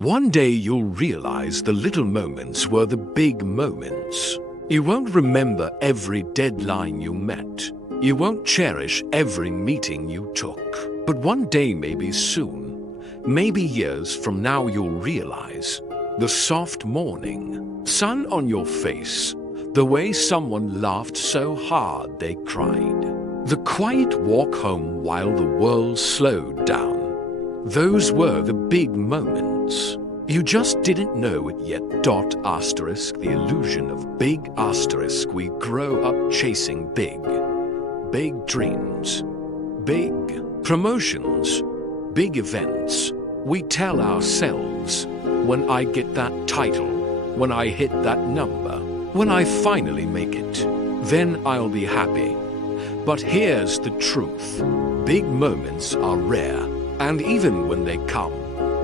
One day you'll realize the little moments were the big moments. You won't remember every deadline you met. You won't cherish every meeting you took. But one day, maybe soon, maybe years from now, you'll realize the soft morning, sun on your face, the way someone laughed so hard they cried, the quiet walk home while the world slowed down. Those were the big moments. You just didn't know it yet. Asterisk, the illusion of big asterisk. We grow up chasing big dreams, big promotions, big events. We tell ourselves, when I get that title, when I hit that number, when I finally make it, then I'll be happy. But here's the truth. Big moments are rare. And even when they come,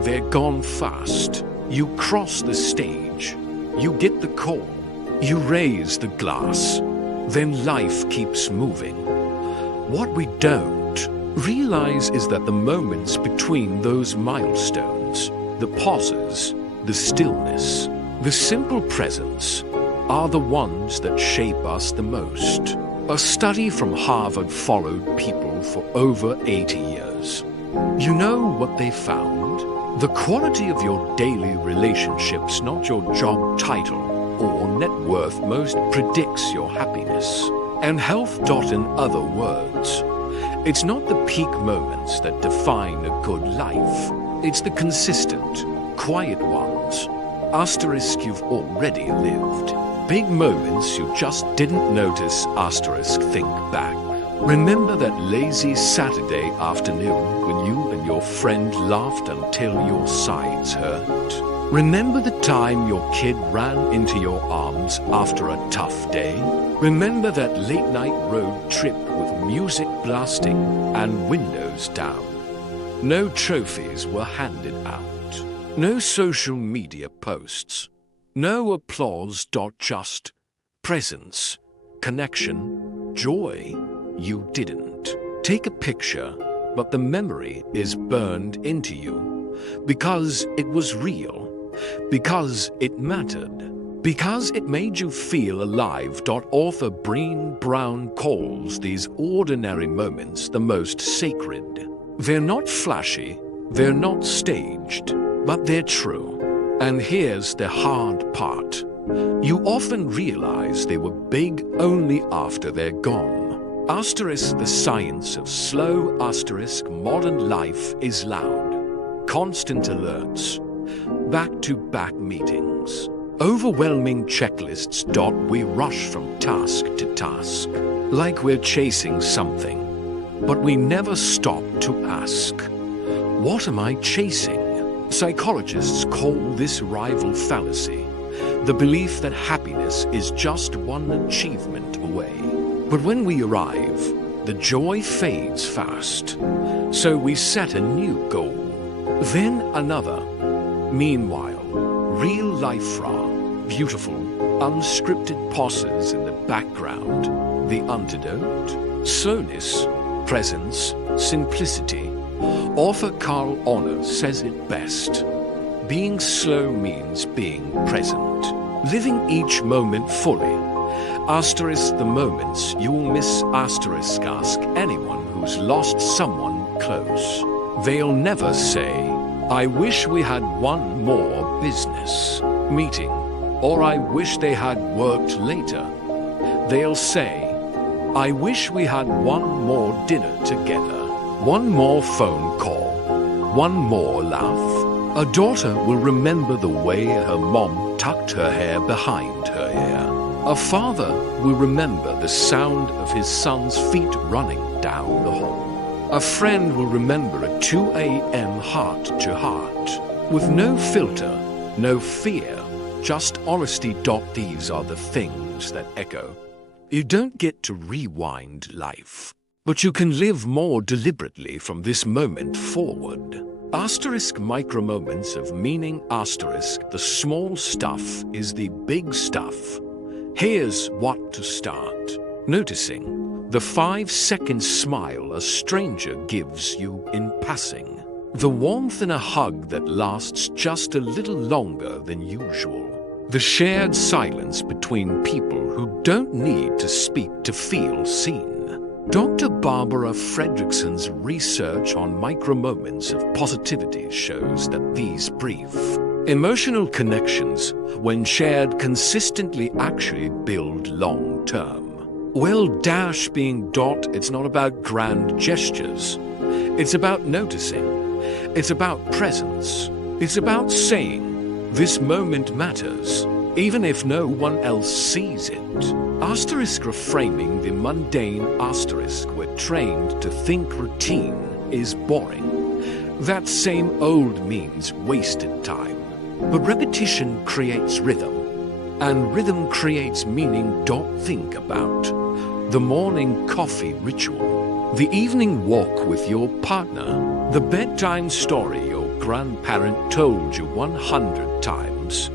they're gone fast. You cross the stage, you get the call, you raise the glass, then life keeps moving. What we don't realize is that the moments between those milestones, the pauses, the stillness, the simple presence, are the ones that shape us the most. A study from Harvard followed people for over 80 years. You know what they found? The quality of your daily relationships, not your job title or net worth, most predicts your happiness and health. In other words, it's not the peak moments that define a good life. It's the consistent, quiet ones. Asterisk, you've already lived. Big moments you just didn't notice. Asterisk, think back. Remember that lazy Saturday afternoon when you and your friend laughed until your sides hurt? Remember the time your kid ran into your arms after a tough day? Remember that late-night road trip with music blasting and windows down? No trophies were handed out. No social media posts. No applause. Just presence, connection, joy. You didn't take a picture, but the memory is burned into you because it was real, because it mattered, because it made you feel alive. Author Brené Brown calls these ordinary moments the most sacred. They're not flashy, they're not staged, but they're true. And here's the hard part. You often realize they were big only after they're gone. Asterisk, the science of slow. Asterisk, modern life is loud. Constant alerts. Back-to-back meetings. Overwhelming checklists. We rush from task to task, like we're chasing something. But we never stop to ask, what am I chasing? Psychologists call this rival fallacy, the belief that happiness is just one achievement away. But when we arrive, the joy fades fast. So we set a new goal, then another. Meanwhile, real life beautiful, unscripted pauses in the background. The antidote? Slowness, presence, simplicity. Author Carl Honor says it best. Being slow means being present, living each moment fully. Asterisk, the moments you'll miss. Asterisk, ask anyone who's lost someone close. They'll never say, I wish we had one more business meeting, or I wish they had worked later. They'll say, I wish we had one more dinner together, one more phone call, one more laugh. A daughter will remember the way her mom tucked her hair behind her ear. A father will remember the sound of his son's feet running down the hall. A friend will remember a 2 a.m. heart-to-heart, with no filter, no fear, just honesty. These are the things that echo. You don't get to rewind life, but you can live more deliberately from this moment forward. Asterisk, micro moments of meaning. Asterisk, the small stuff is the big stuff. Here's what to start noticing: the 5-second smile a stranger gives you in passing, The warmth in a hug that lasts just a little longer than usual. The shared silence between people who don't need to speak to feel seen. Dr. Barbara Fredrickson's research on micro-moments of positivity shows that these brief, emotional connections, when shared consistently, actually build long-term. Well, dash being dot, it's not about grand gestures. It's about noticing. It's about presence. It's about saying, this moment matters, even if no one else sees it. Asterisk reframing the mundane asterisk we're trained to think routine is boring. That same old means wasted time. But repetition creates rhythm, and rhythm creates meaning. Think about the morning coffee ritual, the evening walk with your partner, the bedtime story your grandparent told you 100 times.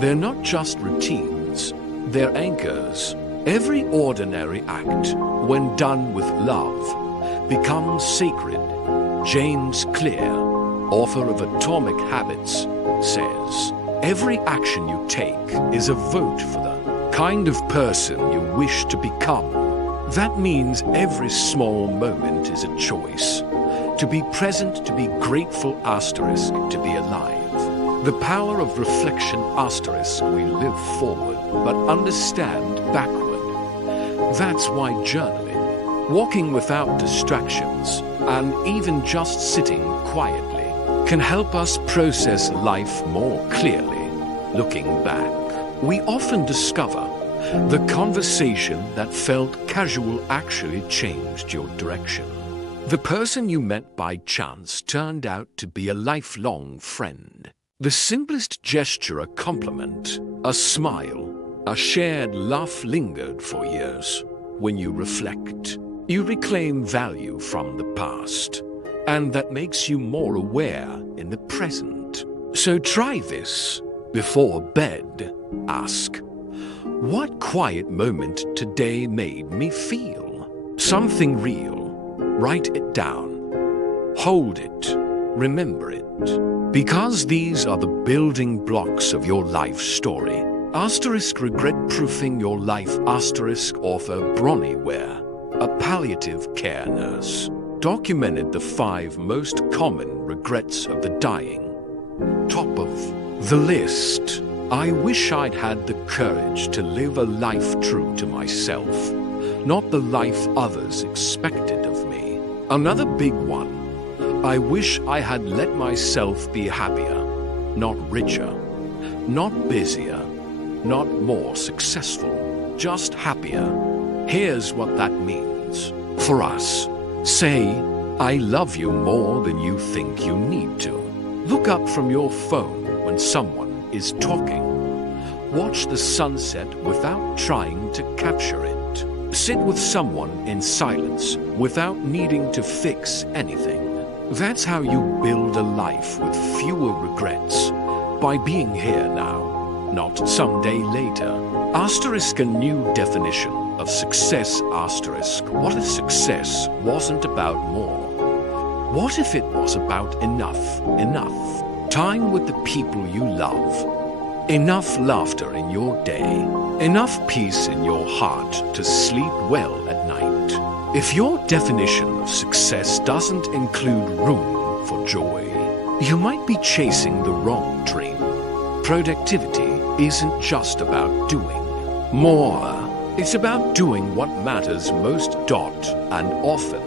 They're not just routines, they're anchors. Every ordinary act, when done with love, becomes sacred. James Clear, author of Atomic Habits, says, every action you take is a vote for the kind of person you wish to become. That means every small moment is a choice. To be present, to be grateful, asterisk, to be alive. The power of reflection, asterisk, we live forward, but understand backward. That's why journaling, walking without distractions, and even just sitting quietly can help us process life more clearly. Looking back, we often discover the conversation that felt casual actually changed your direction. The person you met by chance turned out to be a lifelong friend. The simplest gesture, a compliment, a smile, a shared laugh lingered for years. When you reflect, you reclaim value from the past, and that makes you more aware in the present. So try this. Before bed, ask, what quiet moment today made me feel? Something real. Write it down. Hold it. Remember it. Because these are the building blocks of your life story. Asterisk regret-proofing your life, asterisk author Bronnie Ware, a palliative care nurse, documented the 5 most common regrets of the dying. Top of the list, I wish I'd had the courage to live a life true to myself, not the life others expected of me. Another big one, I wish I had let myself be happier, not richer, not busier, not more successful, just happier. Here's what that means. For us, say, I love you more than you think you need to. Look up from your phone when someone is talking. Watch the sunset without trying to capture it. Sit with someone in silence without needing to fix anything. That's how you build a life with fewer regrets, by being here now, not someday later. Asterisk a new definition of success, asterisk. What if success wasn't about more? What if it was about enough? Enough time with the people you love. Enough laughter in your day. Enough peace in your heart to sleep well at night. If your definition of success doesn't include room for joy, you might be chasing the wrong dream. Productivity isn't just about doing more. It's about doing what matters most, and often,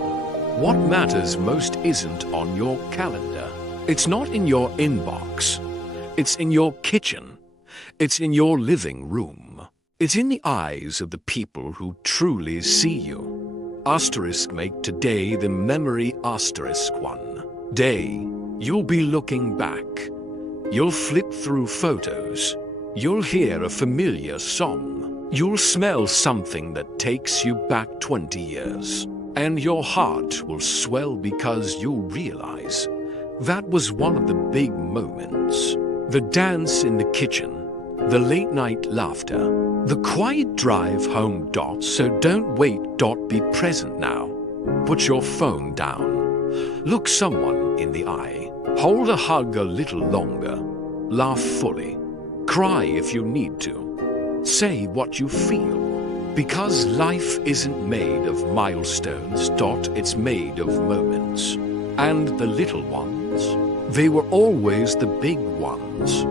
what matters most isn't on your calendar. It's not in your inbox. It's in your kitchen. It's in your living room. It's in the eyes of the people who truly see you. Asterisk make today the memory, asterisk one day. You'll be looking back. You'll flip through photos. You'll hear a familiar song. You'll smell something that takes you back 20 years. And your heart will swell because you'll realize that was one of the big moments. The dance in the kitchen, the late night laughter, the quiet drive home. So don't wait. Be present now. Put your phone down. Look someone in the eye. Hold a hug a little longer. Laugh fully. Cry if you need to. Say what you feel. Because life isn't made of milestones, it's made of moments. And the little ones, they were always the big ones.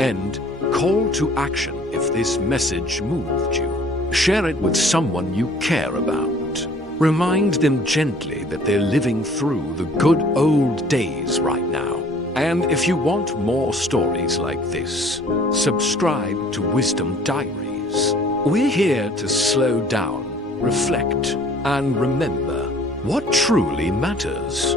And call to action if this message moved you. Share it with someone you care about. Remind them gently that they're living through the good old days right now. And if you want more stories like this, subscribe to Wisdom Diaries. We're here to slow down, reflect, and remember what truly matters.